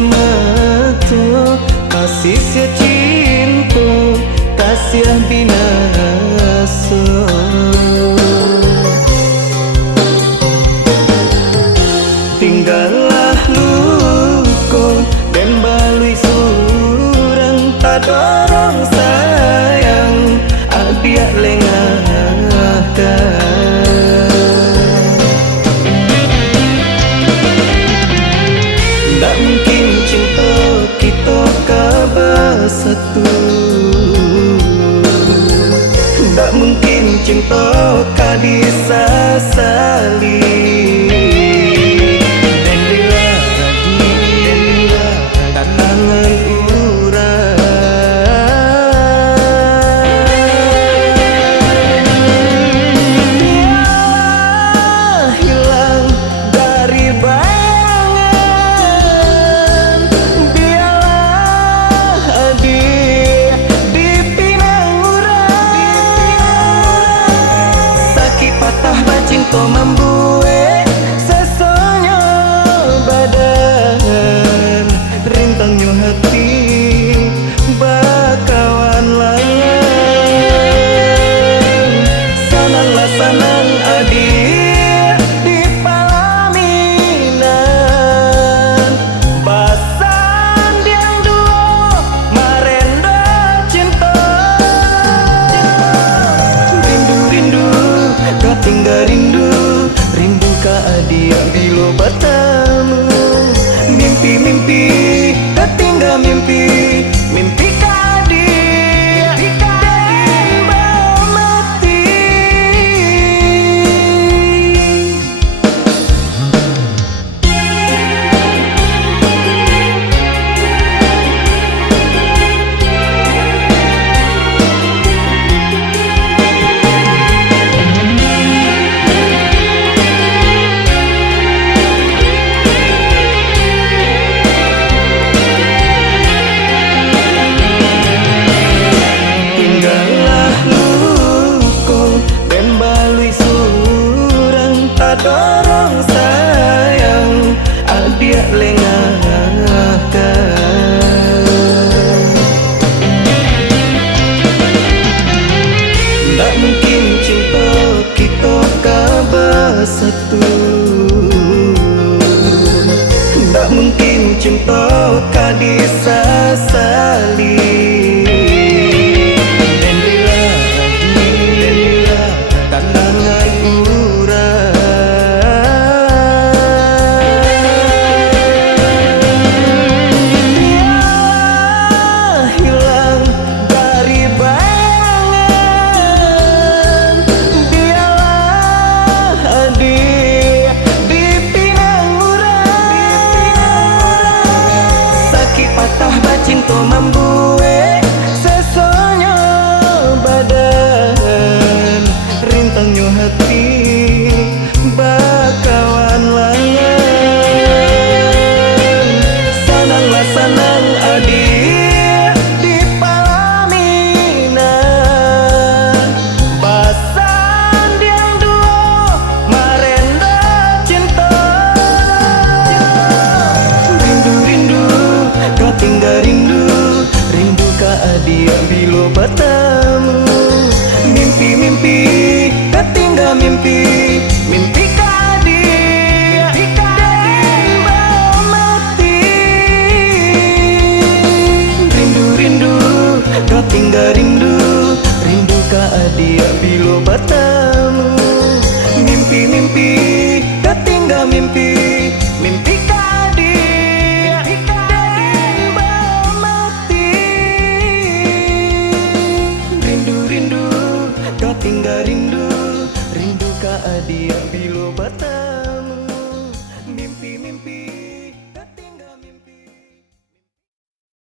mato, kasih sia cinta, kasih binaso. Tinggallah luko dan balui surang, tak dorong sayang abiak lengahkan. Tak mungkin cinta kita bersatu, tak mungkin cinta disasali. Cinta membuat sesonyo badan, rintangnya hati bakawan lain. Sananglah sanang adik di palaminan, basan diang duo marendo cinta. Rindu-rindu kau tinggal rindu ka adia bilo bertemu. Mimpi-mimpi ketinggal mimpi, mimpi ka adia dan mati. Dorong sayang adia lengahkan. Tak mungkin cinta kita bersatu, tak mungkin cinta disasar.